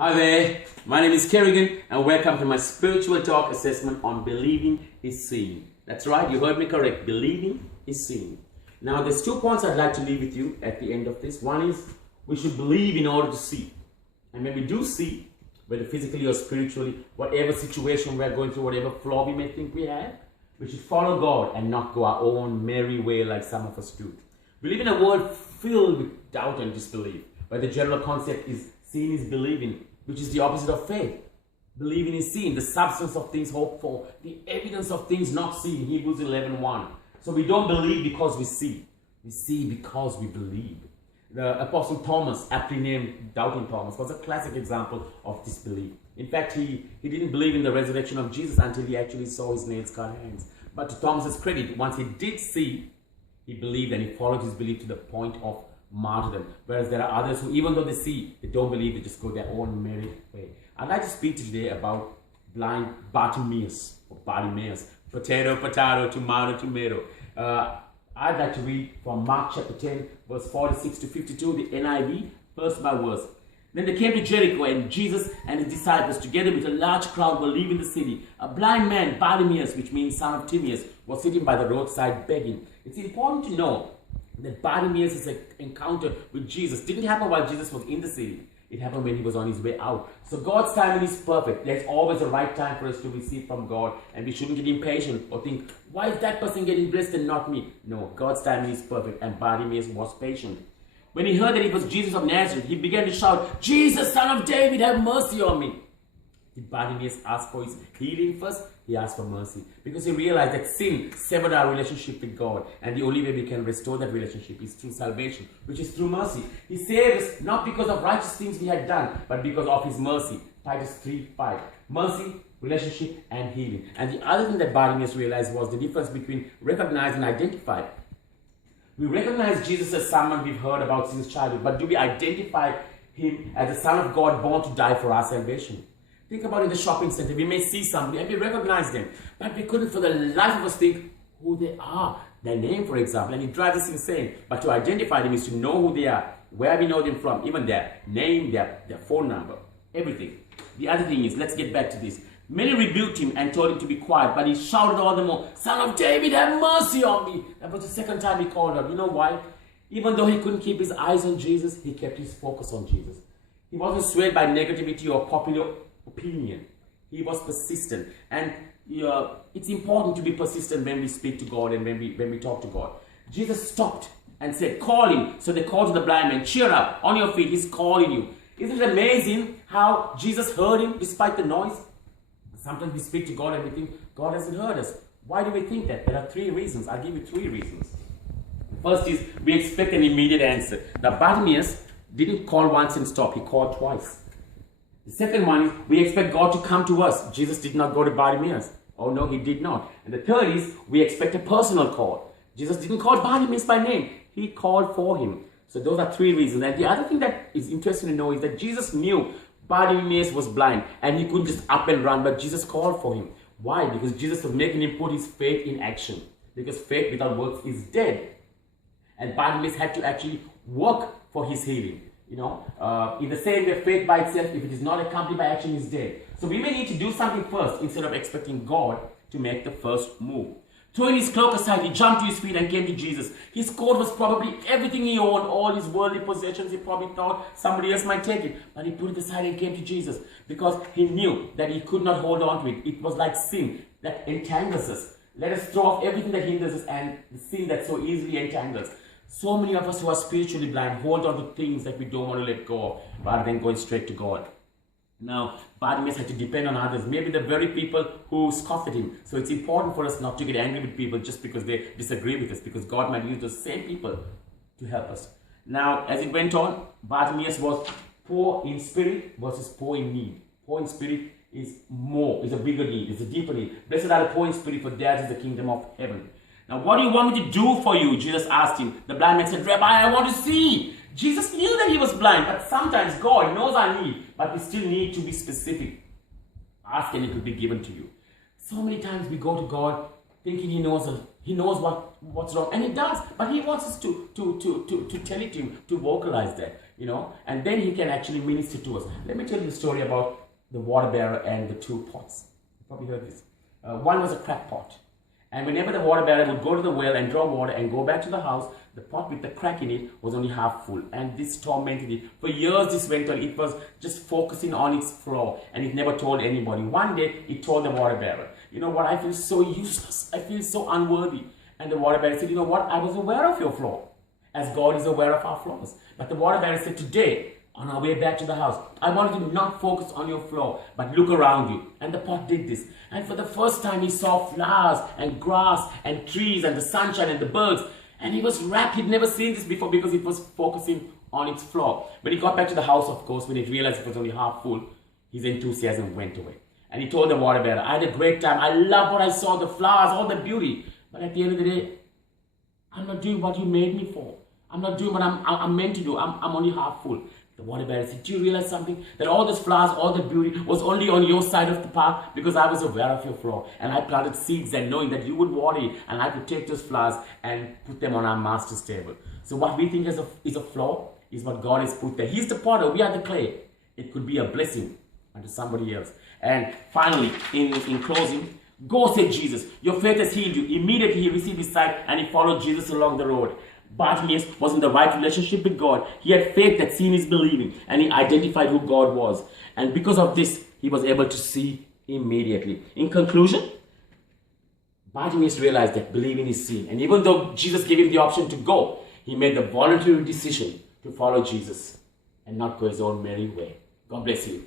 Hi there, my name is Kerrigan and welcome to my spiritual talk assessment on believing is seeing. That's right, you heard me correct, believing is seeing. Now there's 2 points I'd like to leave with you at the end of this. One is we should believe in order to see. And when we do see, whether physically or spiritually, whatever situation we're going through, whatever flaw we may think we have, we should follow God and not go our own merry way like some of us do. We live in a world filled with doubt and disbelief, where the general concept is seeing is believing, which is the opposite of faith. Believing is seeing, the substance of things hoped for, the evidence of things not seen, Hebrews 11:1. So we don't believe because we see. We see because we believe. The Apostle Thomas, aptly named Doubting Thomas, was a classic example of disbelief. In fact, he didn't believe in the resurrection of Jesus until he actually saw his nail-scarred hands. But to Thomas's credit, once he did see, he believed and he followed his belief to the point of martyrdom. Whereas there are others who, even though they see, they don't believe, they just go their own merry way. I'd like to speak today about blind Bartimaeus, or Bartimaeus. Potato, potato, tomato, tomato. I'd like to read from Mark chapter 10, verse 46 to 52, the NIV, verse by verse. Then they came to Jericho, and Jesus and his disciples, together with a large crowd, were leaving the city. A blind man, Bartimaeus, which means son of Timaeus, was sitting by the roadside begging. It's important to know that Bartimaeus' encounter with Jesus didn't happen while Jesus was in the city. It happened when he was on his way out. So God's timing is perfect. There's always a right time for us to receive from God, and we shouldn't get impatient or think, why is that person getting blessed and not me? No, God's timing is perfect, and Bartimaeus was patient. When he heard that it was Jesus of Nazareth, he began to shout, Jesus, son of David, have mercy on me. Did Bartimaeus ask for his healing first? He asked for mercy, because he realized that sin severed our relationship with God, and the only way we can restore that relationship is through salvation, which is through mercy. He saved us not because of righteous things we had done, but because of his mercy. Titus 3:5. Mercy, relationship, and healing. And the other thing that Bartimaeus realized was the difference between recognize and identify. We recognize Jesus as someone we've heard about since childhood, but do we identify him as the Son of God born to die for our salvation? Think about in the shopping center, we may see somebody and we recognize them, but we couldn't for the life of us think who they are, their name for example, and it drives us insane. But to identify them is to know who they are, where we know them from, even their name, their phone number, everything. The other thing is, let's get back to this. Many rebuked him and told him to be quiet, but he shouted all the more, Son of David, have mercy on me. That was the second time he called out. You know why? Even though he couldn't keep his eyes on Jesus, he kept his focus on Jesus. He wasn't swayed by negativity or popular opinion. He was persistent, and it's important to be persistent when we speak to God and when we talk to God. Jesus stopped and said, call him. So they called to the blind man, cheer up, on your feet, he's calling you. Isn't it amazing how Jesus heard him despite the noise? Sometimes we speak to God and we think God hasn't heard us. Why do we think that? There are 3 reasons. I'll give you 3 reasons. First is we expect an immediate answer. Now Bartimaeus didn't call once and stop, he called twice. The second one is we expect God to come to us. Jesus did not go to Bartimaeus. Oh no, he did not. And the third is we expect a personal call. Jesus didn't call Bartimaeus by name. He called for him. So those are 3 reasons. And the other thing that is interesting to know is that Jesus knew Bartimaeus was blind and he couldn't just up and run, but Jesus called for him. Why? Because Jesus was making him put his faith in action. Because faith without works is dead. And Bartimaeus had to actually work for his healing. In the same way, faith by itself, if it is not accompanied by action, is dead. So we may need to do something first instead of expecting God to make the first move. Throwing his cloak aside, he jumped to his feet and came to Jesus. His coat was probably everything he owned, all his worldly possessions. He probably thought somebody else might take it. But he put it aside and came to Jesus because he knew that he could not hold on to it. It was like sin that entangles us. Let us throw off everything that hinders us and the sin that so easily entangles. So many of us who are spiritually blind hold on to things that we don't want to let go of rather than going straight to God. Now, Bartimaeus had to depend on others, maybe the very people who scoffed at him. So it's important for us not to get angry with people just because they disagree with us, because God might use those same people to help us. Now, as it went on, Bartimaeus was poor in spirit versus poor in need. Poor in spirit is a bigger need, is a deeper need. Blessed are the poor in spirit, for theirs is the kingdom of heaven. Now, what do you want me to do for you? Jesus asked him. The blind man said, Rabbi, I want to see. Jesus knew that he was blind, but sometimes God knows our need, but we still need to be specific. Ask and it will be given to you. So many times we go to God thinking he knows what's wrong, and he does. But he wants us to tell it to him, to vocalize that, and then he can actually minister to us. Let me tell you the story about the water bearer and the two pots. You probably heard this. One was a crack pot. And whenever the water bearer would go to the well and draw water and go back to the house, the pot with the crack in it was only half full. And this tormented it. For years this went on. It was just focusing on its flaw, and it never told anybody. One day it told the water bearer, you know what, I feel so useless. I feel so unworthy. And the water bearer said, you know what, I was aware of your flaw, as God is aware of our flaws. But the water bearer said, today, on our way back to the house, I wanted you to not focus on your flaw, but look around you. And the pot did this. And for the first time, he saw flowers and grass and trees and the sunshine and the birds. And he was rapt. He'd never seen this before because it was focusing on its flaw. But he got back to the house, of course, when he realized it was only half full. His enthusiasm went away. And he told the water bearer, I had a great time. I love what I saw, the flowers, all the beauty. But at the end of the day, I'm not doing what you made me for. I'm not doing what I'm meant to do. I'm only half full. The water bearer said, do you realize something? That all those flowers, all the beauty was only on your side of the path because I was aware of your flaw. And I planted seeds and knowing that you would water it, and I could take those flowers and put them on our master's table. So what we think is a flaw is what God has put there. He's the potter, we are the clay. It could be a blessing unto somebody else. And finally, in closing, go, said Jesus. Your faith has healed you. Immediately he received his sight and he followed Jesus along the road. Bartimaeus was in the right relationship with God. He had faith that seeing is believing, and he identified who God was. And because of this, he was able to see immediately. In conclusion, Bartimaeus realized that believing is seeing. And even though Jesus gave him the option to go, he made the voluntary decision to follow Jesus and not go his own merry way. God bless you.